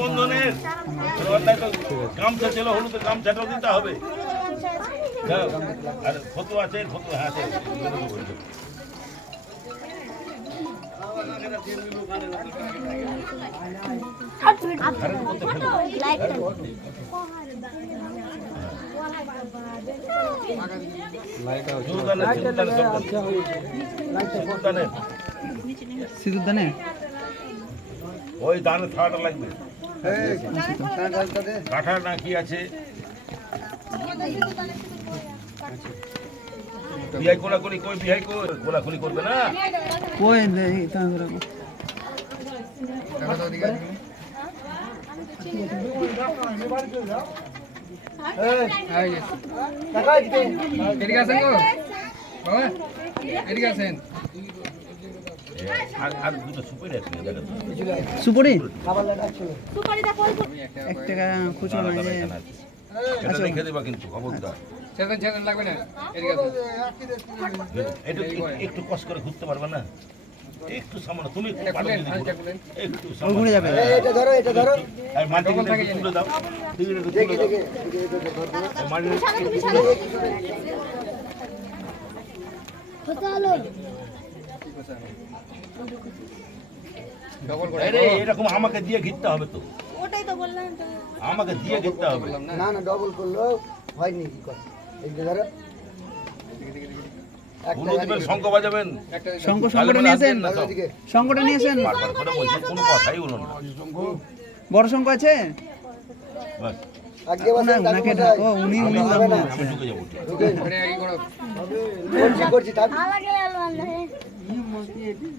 বন্ধনের গামছা ছিল, হলুদ গামছাটাও দিতে হবে। আর ফটো আছে, ফটো আছে। সিঁদুরদানে ওই দানে থাকাটা লাগবে, কাঠা না কি আছে। বিহাই কোলাকুলি কই, বিহাই কই কোলাকুলি করবে না। কই আর দুটো সুপারি আছে, সুপারি এক টাকা খুচরো নাই। এটা রেখে দেবা কিন্তু খবরদার। একটু কষ্ট করে ঘুরতে পারবে না, একটু সামনে তুমি একটু ঘুরে যাবে। এটা ধরো, এটা ধরো। আর মাটি তুলে দাও, দেখি দেখি এরকম আমাকে দিয়ে ঘিরতে হবে তো, ওটাই তো বললাম তো, আমাকে দিয়ে ঘিরতে হবে। না না ডবল করলো হয়নি, কি কর এই যে ধরো হলুদের শঙ্খ বাজাবেন, শঙ্করটা নিয়েছেন, শঙ্করটা নিয়েছেন। বারবার করে বলছি, কোনো কথাই হলো না। বড় শঙ্খ আছে? বাস, আগে বসে ওনাকে ডাকো, উনি আমি ঢুকে যাবো। করছি তার আমাকে আল্লাহ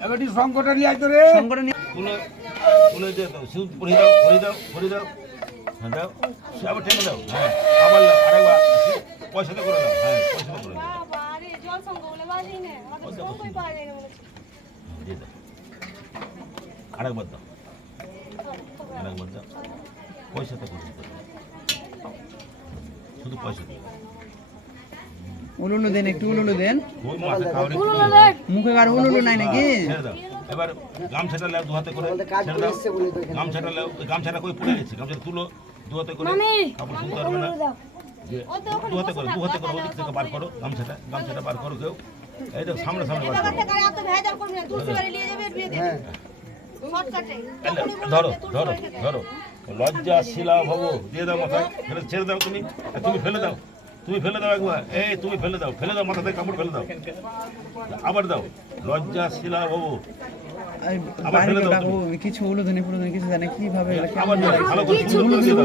এবারে সংকটটা নিয়ে আইতো রে শঙ্করটা নিয়ে খুলে দিয়ে দাও, সিঁদুর পরিয়ে দাও, পরিয়ে দাও, পরিয়ে দাও। হ্যাঁ দাও, আবার টেনে দাও। হ্যাঁ আবার দাও, আরেকবার পয়সাতে করে দাও। হ্যাঁ পয়সাতে করে দাও। বাবারে জল সঙ্গ বলে বাজি না, আমাদের সঙ্গই পাওয়া যায় না বলে। দিয়ে দাও, আরেকবার দাও, আরেকবার দাও। পয়সাতে করে দাও, শুধু পয়সা দিয়ে দাও। উলুলু দেন, একটু উলুলু দেন। ওই মাথা কাউরে মুখে আর উলুলু নাই নাকি? ছেড়ে দাও। এবার গামছাটা লাও, দু হাতে করে ছেড়ে দাও। গামছাটা লাও, গামছাটা কই পড়ে গেছে, গামছাটা তুলো, দু হাতে করে। কাপড় শুনতে পারবে না, যে দু হাতে করে, দু হাতে করে ওদিক থেকে বার করো গামছাটা, গামছাটা বার করো কেউ। এই দেখো সামনে সামনে বার করো। এত ভেজাল করবি না, তুলসী বাড়ি নিয়ে যাবে বিয়ে দিয়ে হ্যাঁ শর্টকাটে। ধরো ধরো ধরো, লজ্জা শিলা ভব দিয়ে দাও মাথায়, ফেলে ছেড়ে দাও। তুমি তুমি ফেলে দাও, তুমি ফেলে দাও একবার। এই তুমি ফেলে দাও, ফেলে দাও, মাথা থেকে কাপড় ফেলে দাও, আবার দাও। লজ্জা শিলা ভব, বাইরে কেউ ডাকো, কিছু উলুধনি ফুলুধনি কিছু জানে কিভাবে আবার দাও, ভালো করে সুন্দর করে দিয়ে দাও।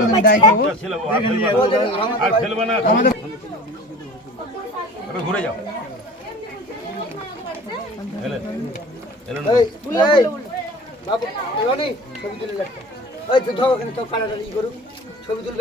লজ্জা শিলা ভব, আর ফেলবে না, আমাদের এবার ঘুরে যাও। এলেন এলেন এই এই বাবু রনি ছবি তুলে রাখ। ওই তো ধরো, এখানে তো কাটাটা ই করুক, ছবি তুলবে।